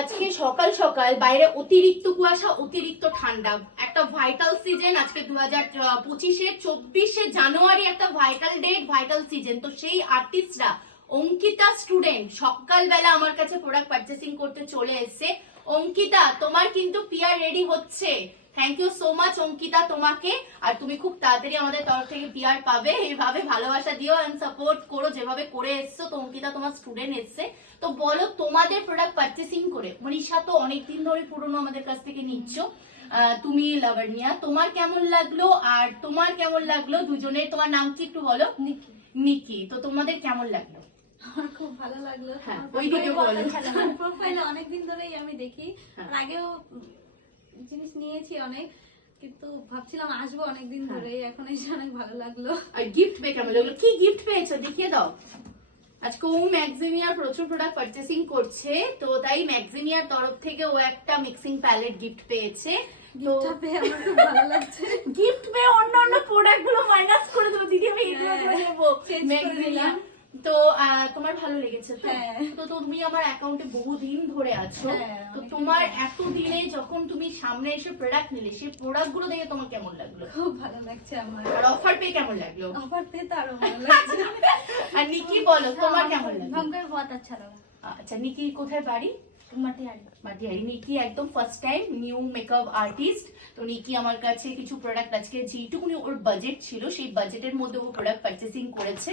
আজকে সকাল সকাল বাইরে অতিরিক্ত কুয়াশা, অতিরিক্ত ঠান্ডা, একটা ভাইটাল সিজন আজকে 2025-এর 24শে জানুয়ারি, একটা ভাইটাল ডেট, ভাইটাল সিজন। তো সেই আর্টিস্টরা অঙ্কিতা স্টুডেন্ট সকালবেলা আমার কাছে প্রোডাক্ট পারচেসিং করতে চলে এসেছে। অঙ্কিতা, তোমার কিন্তু পিআর রেডি হচ্ছে। Thank you so much Ankita তোমাকে। আর তুমি খুব তাড়াতাড়ি আমাদের তরফ থেকে পিআর পাবে। এইভাবে ভালোবাসা দিও এন্ড সাপোর্ট করো যেভাবে করে এসছো। তো অঙ্কিতা তোমার স্টুডেন্ট এসছে, তো বলো তোমাদের প্রোডাক্ট পারচেসিং করে, মনীষা তো অনেকদিন ধরে পুরনো আমাদের কাছ থেকে নিচ্ছ, তুমি লাবণ্যা, তোমার কেমন লাগলো আর তোমার কেমন লাগলো দুজনের? তোমার নাম কি একটু বলো? নিকি। তো তোমাদের কেমন লাগলো? আমার খুব ভালো লাগলো। হ্যাঁ, ওইদিকে বলো। প্রোফাইলে অনেকদিন ধরেই আমি দেখি, আগেও জিনিস নিয়েছি অনেক, কিন্তু ভাবছিলাম আসবো অনেকদিন ধরে, এখন এসে অনেক ভালো লাগলো। আর গিফট পেয়ে কেমন লাগলো? কি গিফট পেয়েছো দেখিয়ে দাও। আজকে ও ম্যাক্সিমিয়ার প্রচুর প্রোডাক্ট পারচেসিং করছে, তো তাই ম্যাক্সিমিয়ার তরফ থেকে ও একটা মিক্সিং প্যালেট গিফট পেয়েছে। গিফটটা পেয়ে আমার খুব ভালো লাগছে। গিফট পেয়ে অন্য প্রোডাক্ট গুলো মাইনাস করে দেবো দিদি, আমি এগুলো করে দেবো ম্যাক্সিমিয়া। তো তোমার ভালো লেগেছে তো? তো তুমি আমার অ্যাকাউন্টে বহুদিন ধরে আছো, তো তোমার এতদিনে যখন তুমি সামনে এসে প্রোডাক্ট নিলে, সেই প্রোডাক্ট গুলো দেখে তোমার কেমন লাগলো? খুব ভালো লাগছে আমার। আর অফার পেয়ে কেমন লাগলো? অফার পেয়ে তো আরো ভালো লাগছে। আর নিকি বলো তোমার কেমন লাগলো? ভঙ্গার বহুত আচ্ছা লাগলো। আচ্ছা, নিকি কোথায় বাড়ি? মাটিয়ারি। নিকি একদম first time new makeup artist. তো নিকি আমার কাছে কিছু প্রোডাক্ট আজকে যেটুকুনি ওর বাজেট ছিল সেই বাজেটের মধ্যে ও প্রোডাক্ট পারচেসিং করেছে।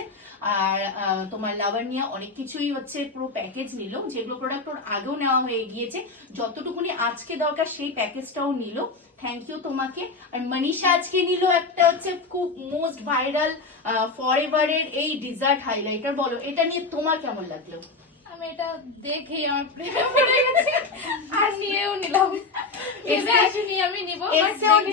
আর তোমার লাবণ্যা অনেক কিছুই হচ্ছে পুরো প্যাকেজ নিল, যেগুলো প্রোডাক্ট ওর আগেও নেওয়া হয়ে গিয়েছে, যতটুকুনি আজকে দরকার সেই প্যাকেজটাও নিল। থ্যাংক ইউ তোমাকে। আর মনীষা আজকে নিল একটা হচ্ছে খুব মোস্ট ভাইরাল ফরএভারের এই ডিজার্ট হাইলাইটার। বলো এটা নিয়ে তোমার কেমন লাগলো? আমি এটা দেখেই আমার প্রেমে পড়ে গেছি আর নিয়েও নিলাম। আমি নিব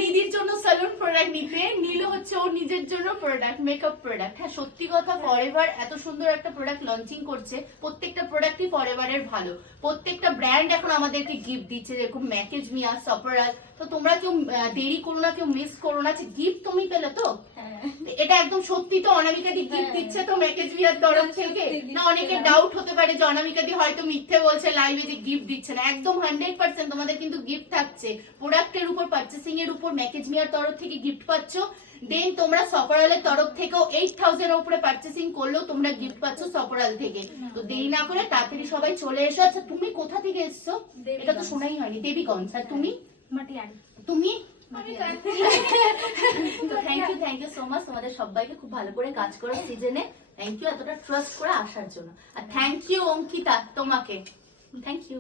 দিদির জন্য সালুন প্রোডাক্ট নিতে, নিল হচ্ছে ওর নিজের জন্য প্রোডাক্ট, মেকআপ প্রোডাক্ট। হ্যাঁ সত্যি কথা, ফরএভার এত সুন্দর একটা প্রোডাক্ট লঞ্চিং করছে, প্রত্যেকটা প্রোডাক্টই ফরএভারের ভালো। প্রত্যেকটা ব্র্যান্ড এখন আমাদেরকে গিফট দিচ্ছে, যেরকম ম্যাকেজ মিয়া, সপারাল। তো তোমরা কেউ দেরি করো না, কেউ মিস করো না। গিফট তুমি পেলে তো? এটা একদম সত্যি তো? অনামিকা দি গিফট দিচ্ছে তো ম্যাকেজ মিয়ার তরফ থেকে? না অনেকে ডাউট হতে পারে যে অনামিকা দি হয়তো মিথ্যে বলছে লাইভে যে গিফট দিচ্ছে না। একদম 100% তোমাদের কিন্তু গিফট থাকছে। প্রোডাক্টের উপর, পারচেসিং এর উপর ম্যাকেজ মিয়ার তরফ থেকে গিফট পাচ্ছ। দেন তোমরা সপারালের তরফ থেকেও 8000 এর উপরে পারচেসিং করলেও তোমরা গিফট পাচ্ছ সপারাল থেকে। তো দেরি না করে তাড়াতাড়ি সবাই চলে এসো। আচ্ছা তুমি কোথা থেকে এসছো? এটা তো শোনাই হয়নি। দেবীগঞ্জ। আর তুমি? মাটিয়ারি। তুমি? থ্যাংক ইউ সো মাচ তোমাদের সবাইকে, খুব ভালো করে কাজ করো সিজনে। থ্যাংক ইউ এতটা ট্রাস্ট করে আসার জন্য। আর থ্যাংক ইউ অঙ্কিতা তোমাকে, থ্যাংক ইউ।